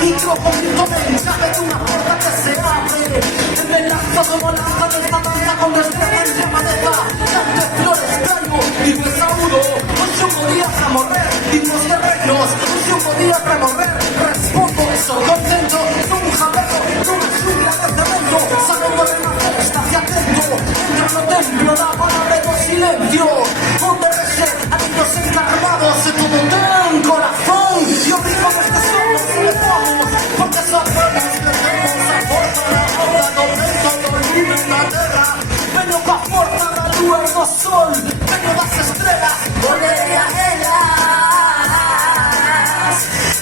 micro convirtiéndome en llave de una puerta que se abre. Me lanzo como lanza de esta danza con destreza en llamadeza. Llante flores traigo y no es agudo. Un chungo día para morrer, dignos guerreros. Un chungo día para morrer, respondo, soy contento. Un jabero, una lluvia de cemento. Sabiendo renacer, estate atento. Entro en el templo, la palabra de silencio. Donde reser, anillos encarnados. Todo ten corazón. Yo vivo en este suelo, si le vamos. Porque sabemos que tenemos a fuerza la obra. No vento, no luna en la tierra. Vengo pa' fuerza la luz, no sol. Vengo las estrellas, volveré a ellas.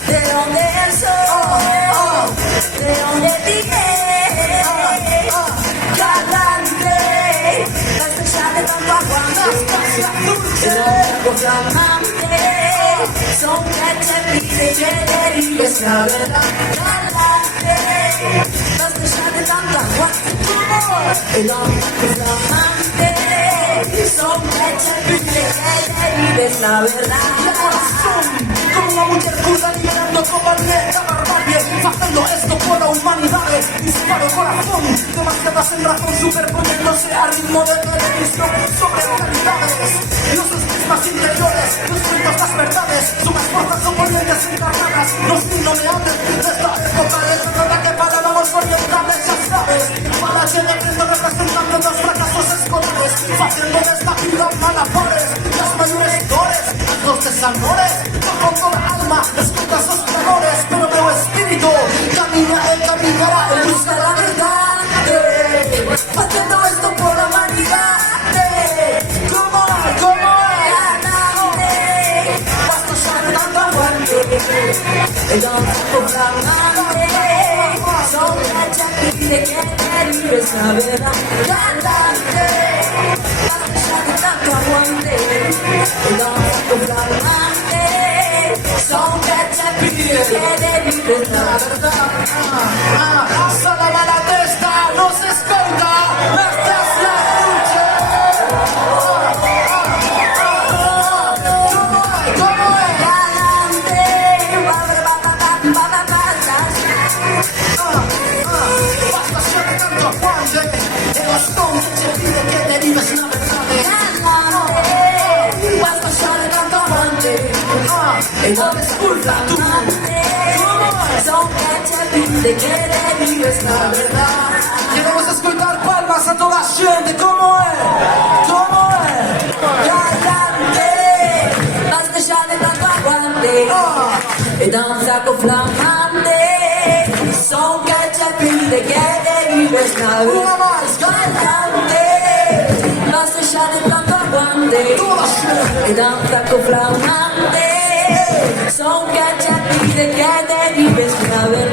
De donde el sol, de donde viene, galante. La estrella de tanto aguante, el flamante. Son que te pide y es la verdad, galante. La estrella de tanto aguante, el flamante. Son que te pide y es la verdad. El corazón, como una mujer cruda liberando como el meta barbarie. Haciendo esto por la humanidad. Disparo corazón, demasiadas en razón, superponiéndose a ritmo de televisión sobre realidades. Los estigmas interiores, los cuentos, las verdades, son las fuerzas oponentes encarnadas. Los ignorantes de esta época de verdad que parábamos orientales, ya sabes. Para que defiendo representando los fracasos escolares, haciendo de esta vida malabares, las mayores dores, los desamores. Yo con toda alma escucho sus clamores, pero veo espíritu, caminará en busca de la verdad. Haciendo esto por la humanidad. ¿Cómo es? Basta ya de tanto aguante. El hombre proclamante. Son la chapilla que vives la verdad. Galante. Basta ya de tanto aguante. El hombre proclamante. Son la chapilla que vives la verdad. Salama la testa, no se escolta. Esta es la lucha. ¿Cómo es? Galante. Basta ya de tanto aguante. El bastón se pide que derives la verdad. Galante. Basta ya de tanto aguante. No disculpa tú. Son que te pide que derives la verdad. Queremos escuchar palmas a toda gente. ¿Cómo es? ¿Cómo es? Galante. Basta ya de tanto aguante. Danza con flamante. Son que te pide que derives la verdad. Una más. Galante. Basta ya de tanto aguante. Danza con flamante. Son que te pide que derives la verdad.